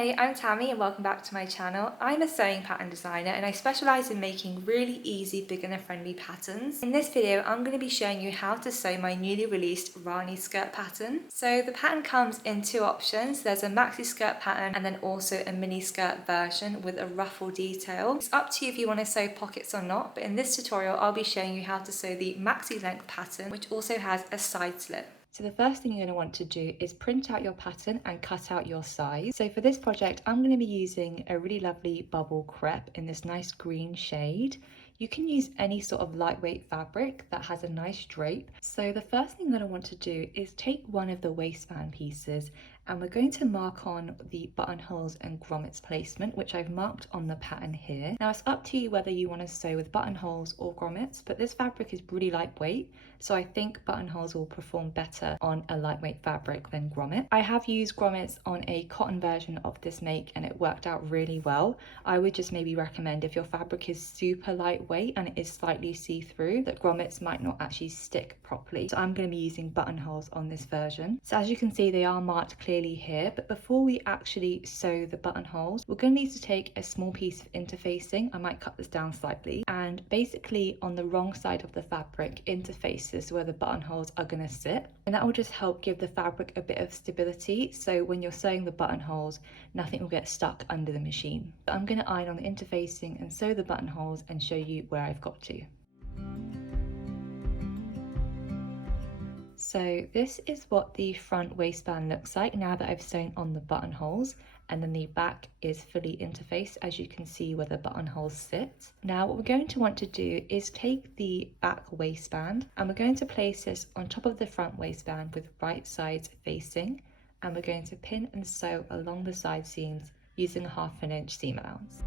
Hey, I'm Tammy and welcome back to my channel. I'm a sewing pattern designer and I specialise in making really easy beginner friendly patterns. In this video I'm going to be showing you how to sew my newly released Rani Skirt pattern. So the pattern comes in two options. There's a maxi skirt pattern and then also a mini skirt version with a ruffle detail. It's up to you if you want to sew pockets or not, but in this tutorial I'll be showing you how to sew the maxi length pattern, which also has a side slit. So the first thing you're going to want to do is print out your pattern and cut out your size. So for this project, I'm going to be using a really lovely bubble crepe in this nice green shade. You can use any sort of lightweight fabric that has a nice drape. So the first thing that I want to do is take one of the waistband pieces and we're going to mark on the buttonholes and grommets placement, which I've marked on the pattern here. Now it's up to you whether you want to sew with buttonholes or grommets, but this fabric is really lightweight, so I think buttonholes will perform better on a lightweight fabric than grommet. I have used grommets on a cotton version of this make and it worked out really well. I would just maybe recommend if your fabric is super lightweight and it is slightly see-through, that grommets might not actually stick properly. So I'm going to be using buttonholes on this version. So as you can see, they are marked clearly here, but before we actually sew the buttonholes, we're going to need to take a small piece of interfacing. I might cut this down slightly, and basically on the wrong side of the fabric interfaces where the buttonholes are going to sit, and that will just help give the fabric a bit of stability, so when you're sewing the buttonholes nothing will get stuck under the machine. But I'm going to iron on the interfacing and sew the buttonholes and show you where I've got to. So this is what the front waistband looks like now that I've sewn on the buttonholes, and then the back is fully interfaced, as you can see where the buttonholes sit. Now what we're going to want to do is take the back waistband and we're going to place this on top of the front waistband with right sides facing, and we're going to pin and sew along the side seams using a 1/2 inch seam allowance.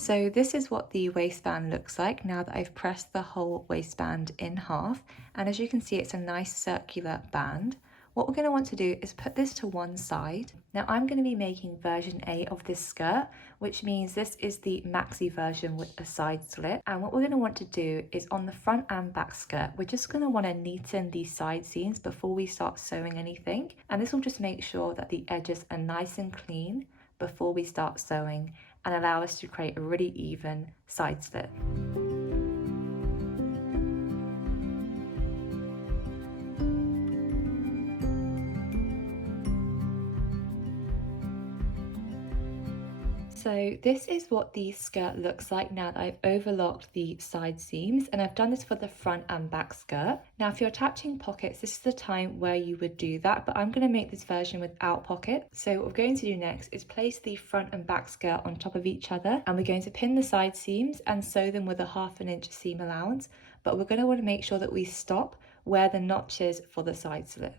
So this is what the waistband looks like now that I've pressed the whole waistband in half, and as you can see it's a nice circular band. What we're going to want to do is put this to one side. Now I'm going to be making version A of this skirt, which means this is the maxi version with a side slit, and what we're going to want to do is on the front and back skirt we're just going to want to neaten these side seams before we start sewing anything, and this will just make sure that the edges are nice and clean before we start sewing and allow us to create a really even side slit. So this is what the skirt looks like now that I've overlocked the side seams, and I've done this for the front and back skirt. Now if you're attaching pockets, this is the time where you would do that, but I'm going to make this version without pockets. So what we're going to do next is place the front and back skirt on top of each other, and we're going to pin the side seams and sew them with a 1/2 inch seam allowance, but we're going to want to make sure that we stop where the notch is for the side slit.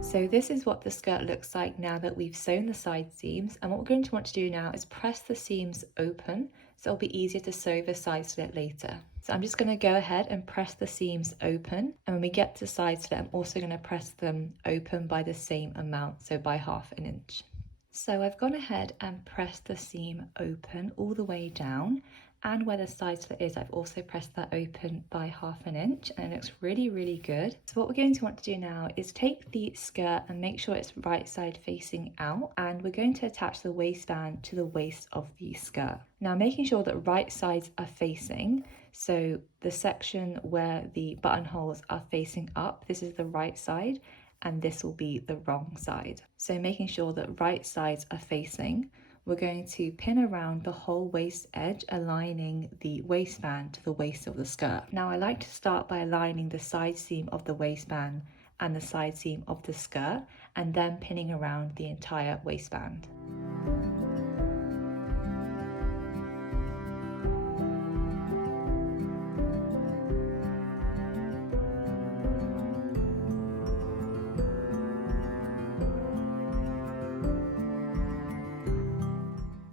So this is what the skirt looks like now that we've sewn the side seams, and what we're going to want to do now is press the seams open so it'll be easier to sew the side slit later. So I'm just going to go ahead and press the seams open, and when we get to the side slit I'm also going to press them open by the same amount, so by 1/2 inch. So I've gone ahead and pressed the seam open all the way down, and where the side slit is I've also pressed that open by 1/2 inch, and it looks really good. So what we're going to want to do now is take the skirt and make sure it's right side facing out, and we're going to attach the waistband to the waist of the skirt. Now making sure that right sides are facing, so the section where the buttonholes are facing up, this is the right side, and this will be the wrong side. So making sure that right sides are facing, we're going to pin around the whole waist edge, aligning the waistband to the waist of the skirt. Now I like to start by aligning the side seam of the waistband and the side seam of the skirt, and then pinning around the entire waistband.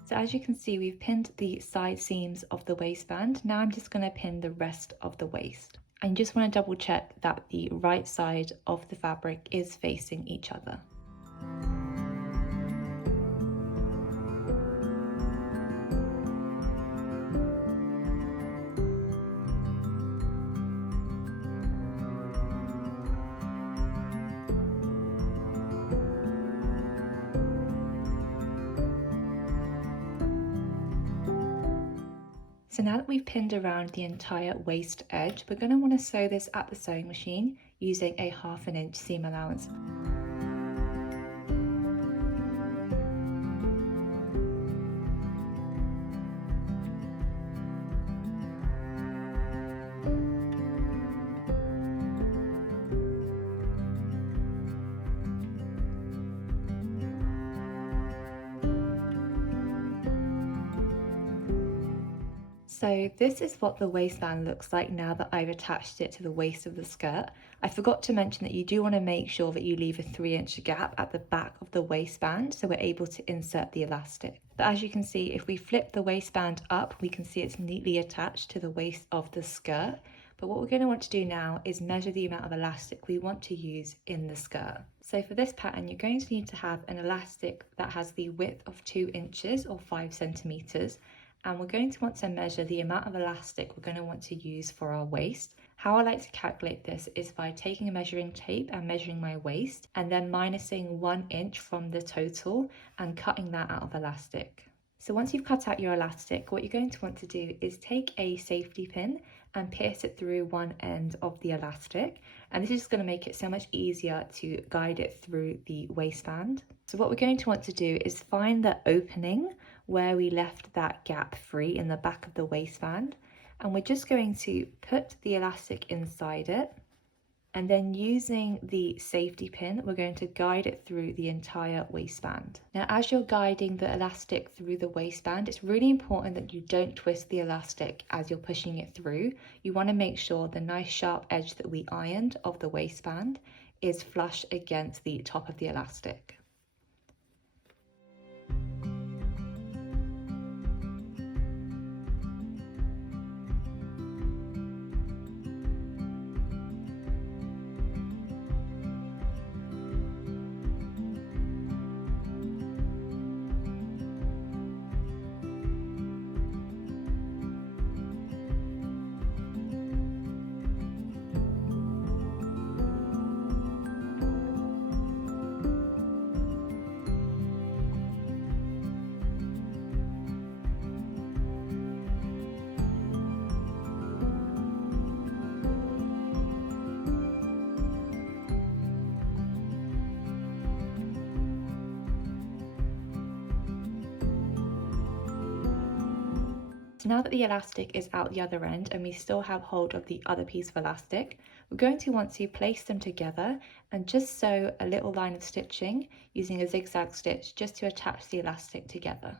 So as you can see, we've pinned the side seams of the waistband. Now I'm just going to pin the rest of the waist. And you just want to double check that the right side of the fabric is facing each other. So now that we've pinned around the entire waist edge, we're going to want to sew this at the sewing machine using a 1/2 inch seam allowance. So this is what the waistband looks like now that I've attached it to the waist of the skirt. I forgot to mention that you do want to make sure that you leave a 3-inch gap at the back of the waistband so we're able to insert the elastic. But as you can see, if we flip the waistband up, we can see it's neatly attached to the waist of the skirt. But what we're going to want to do now is measure the amount of elastic we want to use in the skirt. So for this pattern, you're going to need to have an elastic that has the width of 2 inches or 5 centimeters. And we're going to want to measure the amount of elastic we're going to want to use for our waist. How I like to calculate this is by taking a measuring tape and measuring my waist, and then minusing 1 inch from the total and cutting that out of elastic. So once you've cut out your elastic, what you're going to want to do is take a safety pin and pierce it through one end of the elastic. And this is just going to make it so much easier to guide it through the waistband. So what we're going to want to do is find the opening where we left that gap free in the back of the waistband. And we're just going to put the elastic inside it. And then using the safety pin, we're going to guide it through the entire waistband. Now, as you're guiding the elastic through the waistband, it's really important that you don't twist the elastic as you're pushing it through. You want to make sure the nice sharp edge that we ironed of the waistband is flush against the top of the elastic. So now that the elastic is out the other end and we still have hold of the other piece of elastic, we're going to want to place them together and just sew a little line of stitching using a zigzag stitch just to attach the elastic together.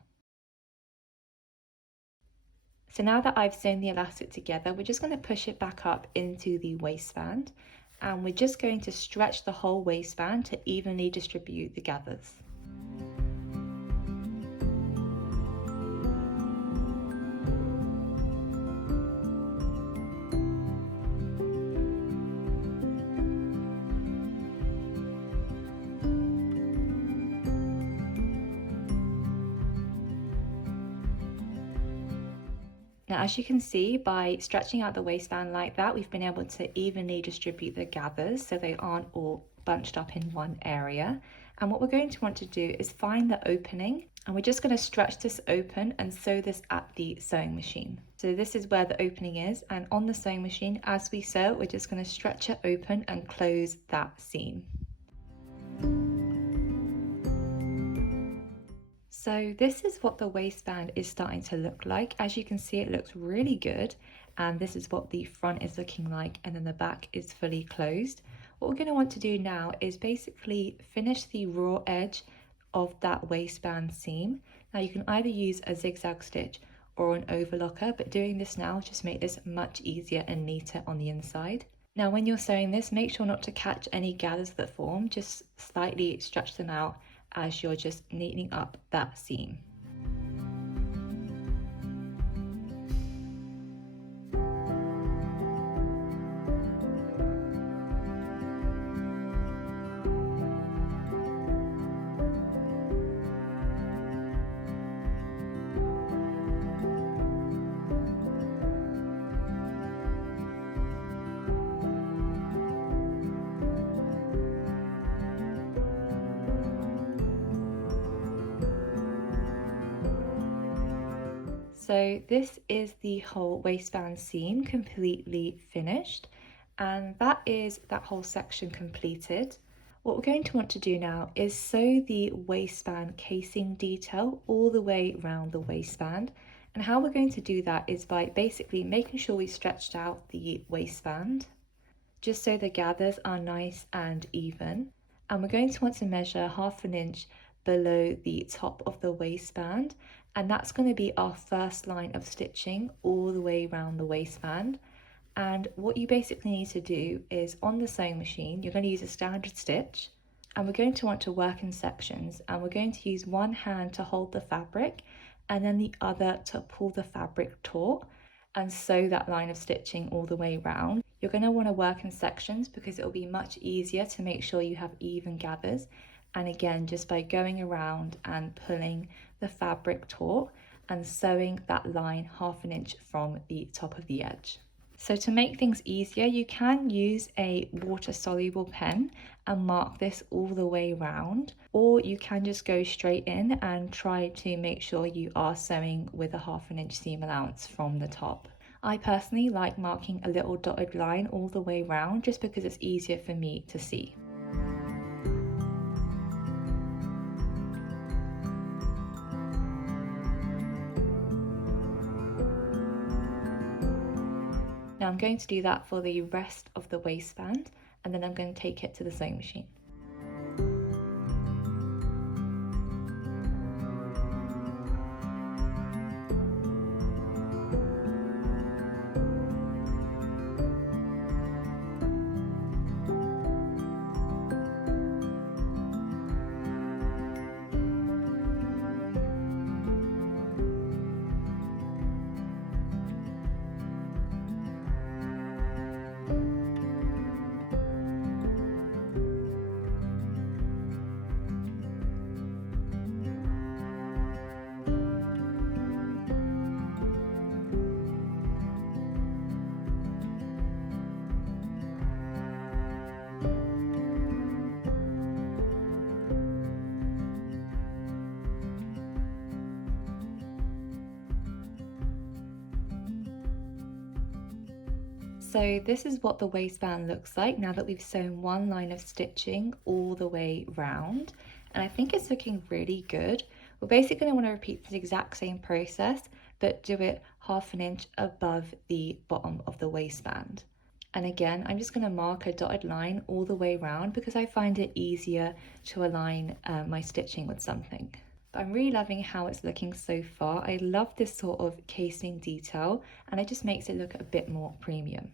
So now that I've sewn the elastic together, we're just going to push it back up into the waistband, and we're just going to stretch the whole waistband to evenly distribute the gathers. Now, as you can see, by stretching out the waistband like that, we've been able to evenly distribute the gathers so they aren't all bunched up in one area. And what we're going to want to do is find the opening, and we're just going to stretch this open and sew this at the sewing machine. So this is where the opening is, and on the sewing machine, as we sew, we're just going to stretch it open and close that seam. So this is what the waistband is starting to look like. As you can see, it looks really good. And this is what the front is looking like, and then the back is fully closed. What we're going to want to do now is basically finish the raw edge of that waistband seam. Now you can either use a zigzag stitch or an overlocker, but doing this now just make this much easier and neater on the inside. Now when you're sewing this, make sure not to catch any gathers that form, just slightly stretch them out as you're just neatening up that seam. So this is the whole waistband seam completely finished, and that is that whole section completed. What we're going to want to do now is sew the waistband casing detail all the way around the waistband. And how we're going to do that is by basically making sure we stretched out the waistband, just so the gathers are nice and even. And we're going to want to measure 1/2 inch below the top of the waistband, and that's going to be our first line of stitching all the way around the waistband. And what you basically need to do is, on the sewing machine, you're going to use a standard stitch, and we're going to want to work in sections, and we're going to use one hand to hold the fabric and then the other to pull the fabric taut and sew that line of stitching all the way around. You're going to want to work in sections because it will be much easier to make sure you have even gathers. And again, just by going around and pulling the fabric taut and sewing that line 1/2 inch from the top of the edge. So to make things easier, you can use a water-soluble pen and mark this all the way around, or you can just go straight in and try to make sure you are sewing with a 1/2 inch seam allowance from the top. I personally like marking a little dotted line all the way around just because it's easier for me to see. Now I'm going to do that for the rest of the waistband, and then I'm going to take it to the sewing machine. So this is what the waistband looks like now that we've sewn one line of stitching all the way round, and I think it's looking really good. We're basically going to want to repeat this exact same process, but do it 1/2 inch above the bottom of the waistband. And again, I'm just going to mark a dotted line all the way around because I find it easier to align my stitching with something. But I'm really loving how it's looking so far. I love this sort of casing detail, and it just makes it look a bit more premium.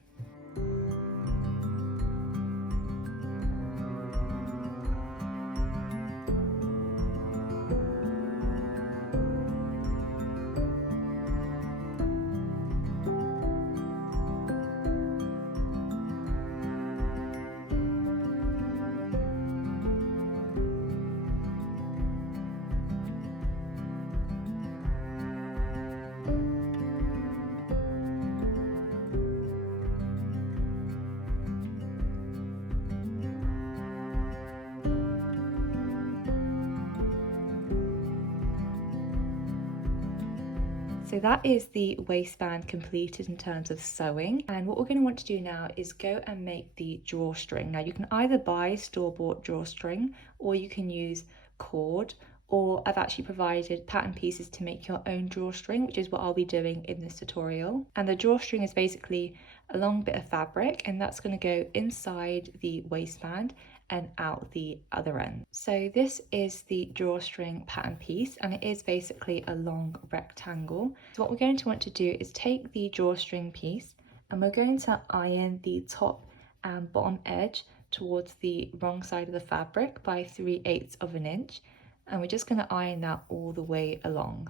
So that is the waistband completed in terms of sewing, and what we're going to want to do now is go and make the drawstring. Now you can either buy store-bought drawstring, or you can use cord, or I've actually provided pattern pieces to make your own drawstring, which is what I'll be doing in this tutorial. And the drawstring is basically a long bit of fabric, and that's going to go inside the waistband and out the other end. So this is the drawstring pattern piece, and it is basically a long rectangle. So what we're going to want to do is take the drawstring piece, and we're going to iron the top and bottom edge towards the wrong side of the fabric by 3/8 of an inch. And we're just going to iron that all the way along.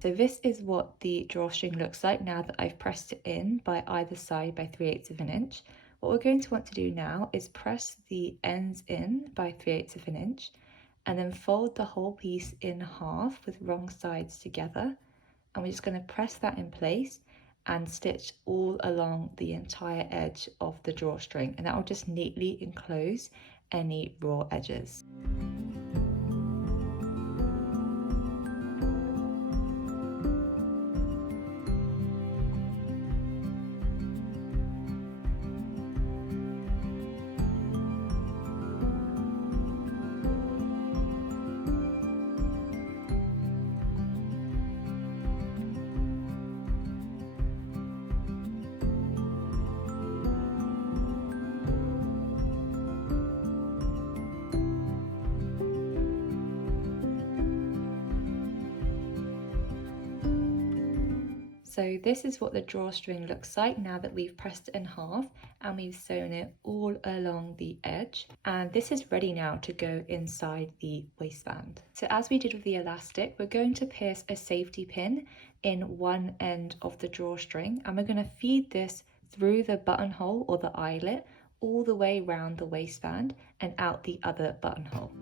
So this is what the drawstring looks like now that I've pressed it in by either side by 3/8 of an inch. What we're going to want to do now is press the ends in by 3/8 of an inch and then fold the whole piece in half with wrong sides together. And we're just going to press that in place and stitch all along the entire edge of the drawstring, and that will just neatly enclose any raw edges. So this is what the drawstring looks like now that we've pressed it in half and we've sewn it all along the edge. And this is ready now to go inside the waistband. So as we did with the elastic, we're going to pierce a safety pin in one end of the drawstring, and we're going to feed this through the buttonhole or the eyelet all the way around the waistband and out the other buttonhole.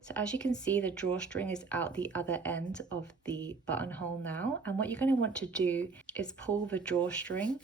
So as you can see, the drawstring is out the other end of the buttonhole now, and what you're going to want to do is pull the drawstring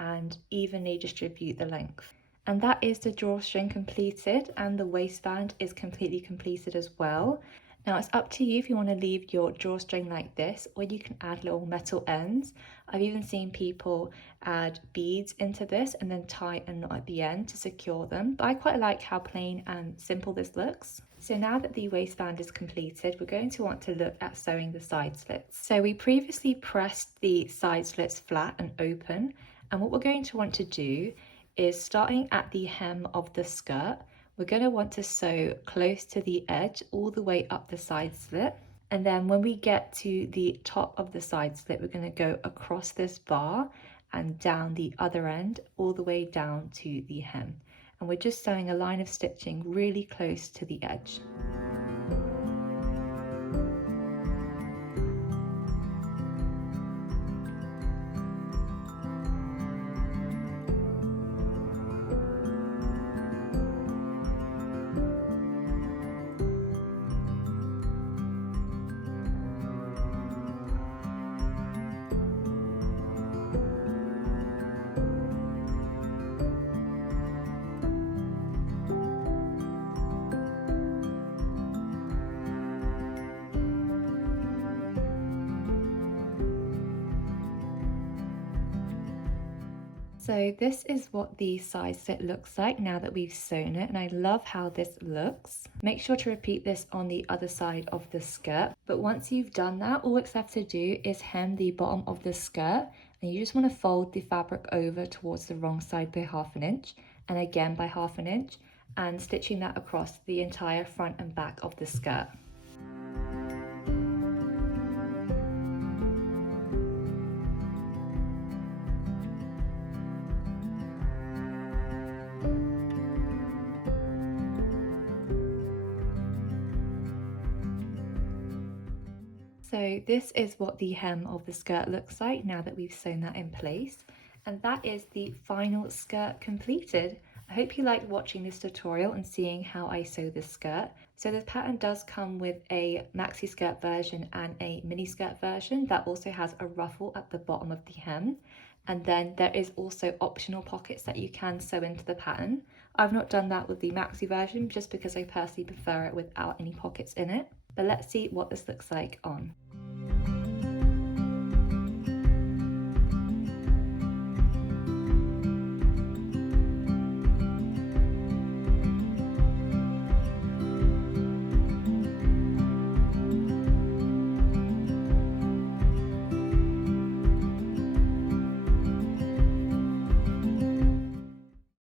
and evenly distribute the length. And that is the drawstring completed, and the waistband is completely completed as well. Now it's up to you if you want to leave your drawstring like this, or you can add little metal ends. I've even seen people add beads into this and then tie a knot at the end to secure them, but I quite like how plain and simple this looks. So now that the waistband is completed, we're going to want to look at sewing the side slits. So we previously pressed the side slits flat and open, and what we're going to want to do is, starting at the hem of the skirt, we're going to want to sew close to the edge all the way up the side slit. And then when we get to the top of the side slit, we're going to go across this bar and down the other end all the way down to the hem. And we're just sewing a line of stitching really close to the edge. So this is what the side slit looks like now that we've sewn it, and I love how this looks. Make sure to repeat this on the other side of the skirt. But once you've done that, all it's left to do is hem the bottom of the skirt, and you just want to fold the fabric over towards the wrong side by 1/2 inch, and again by 1/2 inch, and stitching that across the entire front and back of the skirt. So this is what the hem of the skirt looks like now that we've sewn that in place. And that is the final skirt completed. I hope you liked watching this tutorial and seeing how I sew this skirt. So this pattern does come with a maxi skirt version and a mini skirt version that also has a ruffle at the bottom of the hem. And then there is also optional pockets that you can sew into the pattern. I've not done that with the maxi version just because I personally prefer it without any pockets in it. But let's see what this looks like on.